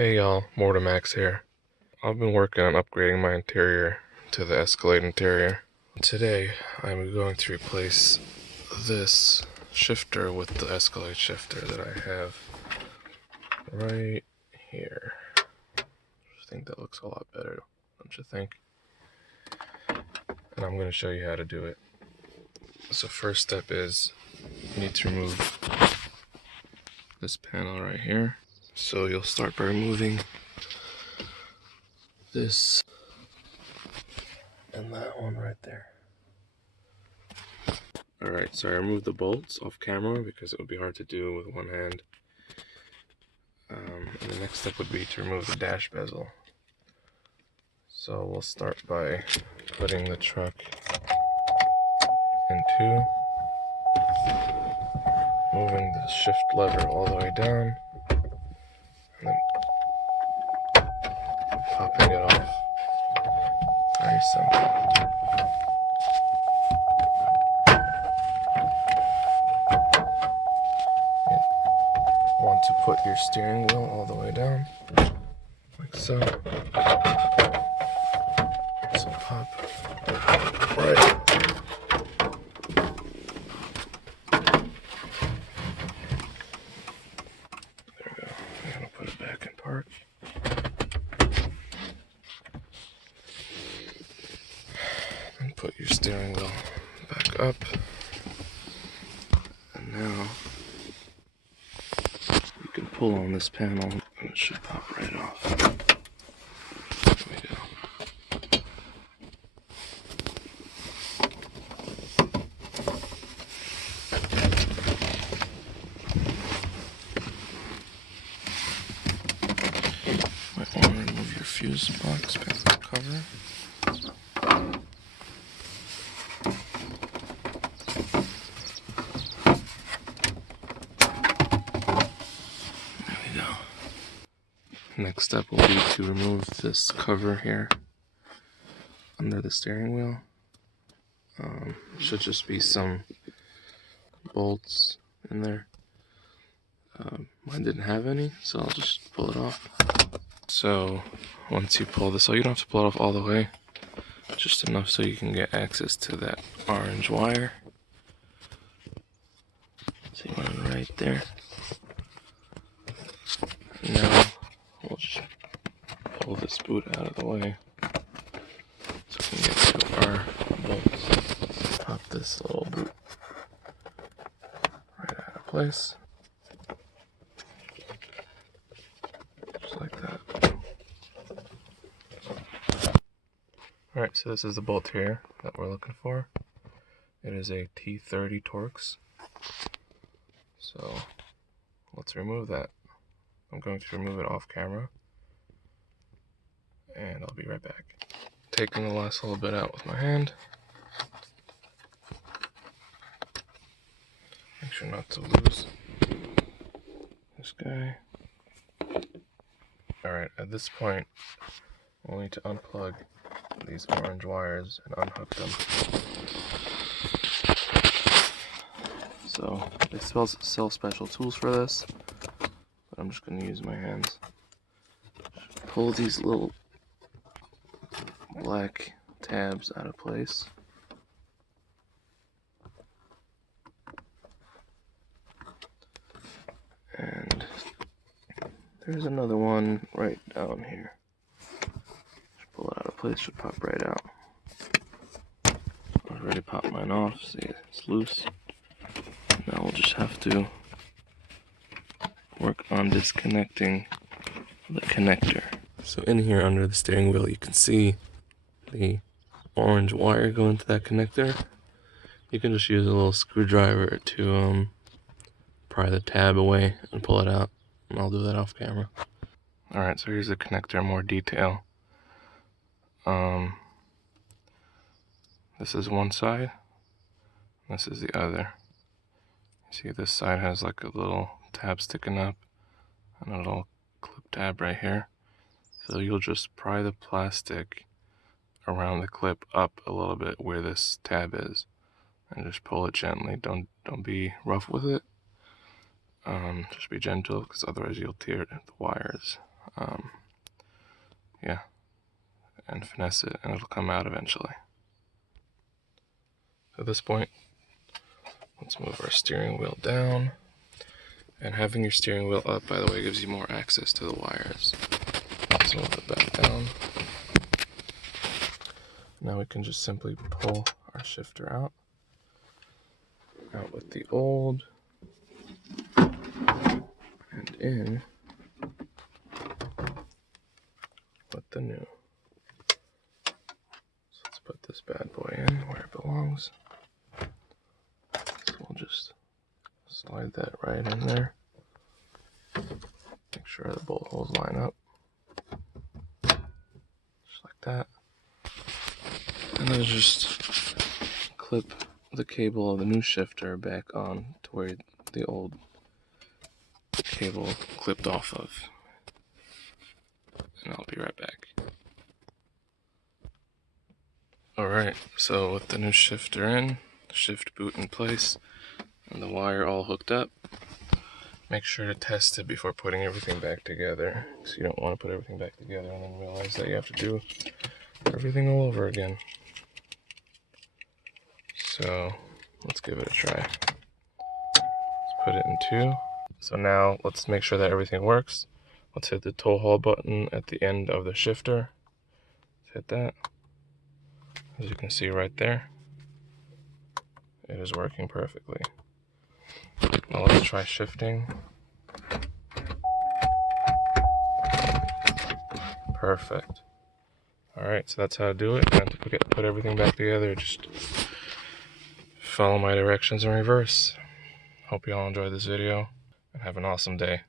Hey y'all, Mortimax here. I've been working on upgrading my interior to the Escalade interior. Today, I'm going to replace this shifter with the Escalade shifter that I have right here. I think that looks a lot better, don't you think? And I'm going to show you how to do it. So first step is you need to remove this panel right here. So you'll start by removing this and that one right there. Alright, so I removed the bolts off camera because it would be hard to do with one hand. And the next step would be to remove the dash bezel. So we'll start by putting the truck in two, moving the shift lever all the way down, and then popping it off. Very simple. You want to put your steering wheel all the way down, like so. So pop right. There we go. I'm gonna put it back in park. And put your steering wheel back up. And now you can pull on this panel and it should pop right off. There we go. Might want to remove your fuse box cover. Next step will be to remove this cover here under the steering wheel. Should just be some bolts in there. Mine didn't have any, so I'll just pull it off. So once you pull this out, you don't have to pull it off all the way, just enough so you can get access to that orange wire. See one right there. Now we'll just pull this boot out of the way so we can get to our bolts. Pop this little boot right out of place. Just like that. Alright, so this is the bolt here that we're looking for. It is a T30 Torx. So let's remove that. I'm going to remove it off camera, and I'll be right back. Taking the last little bit out with my hand. Make sure not to lose this guy. Alright, at this point, we'll need to unplug these orange wires and unhook them. So, they sell special tools for this. I'm just going to use my hands. Pull these little black tabs out of place. And there's another one right down here. Just pull it out of place, should pop right out. I already popped mine off, see it's loose. Now we'll just have to work on disconnecting the connector. So in here under the steering wheel you can see the orange wire going to that connector. You can just use a little screwdriver to pry the tab away and pull it out, and I'll do that off camera. Alright, so here's the connector in more detail. This is one side, this is the other. See, this side has like a little tab sticking up and a little clip tab right here. So you'll just pry the plastic around the clip up a little bit where this tab is and just pull it gently. Don't be rough with it. Just be gentle, because otherwise you'll tear the wires. Yeah, and finesse it, and it'll come out eventually. At this point, let's move our steering wheel down. And having your steering wheel up, by the way, gives you more access to the wires. Let's move it back down. Now we can just simply pull our shifter out with the old, and in with the new. So let's put this bad boy in where it belongs. So we'll just slide that right in there. Make sure the bolt holes line up. Just like that. And then just clip the cable of the new shifter back on to where the old cable clipped off of. And I'll be right back. Alright, so with the new shifter in, the shift boot in place, and the wire all hooked up, make sure to test it before putting everything back together, because you don't want to put everything back together and then realize that you have to do everything all over again. So let's give it a try. Let's put it in 2. So now let's make sure that everything works. Let's hit the tow haul button at the end of the shifter. Let's hit that. As you can see right there, it is working perfectly. Now let's try shifting. Perfect. Alright, so that's how to do it. And to put everything back together, just follow my directions in reverse. Hope you all enjoyed this video, and have an awesome day.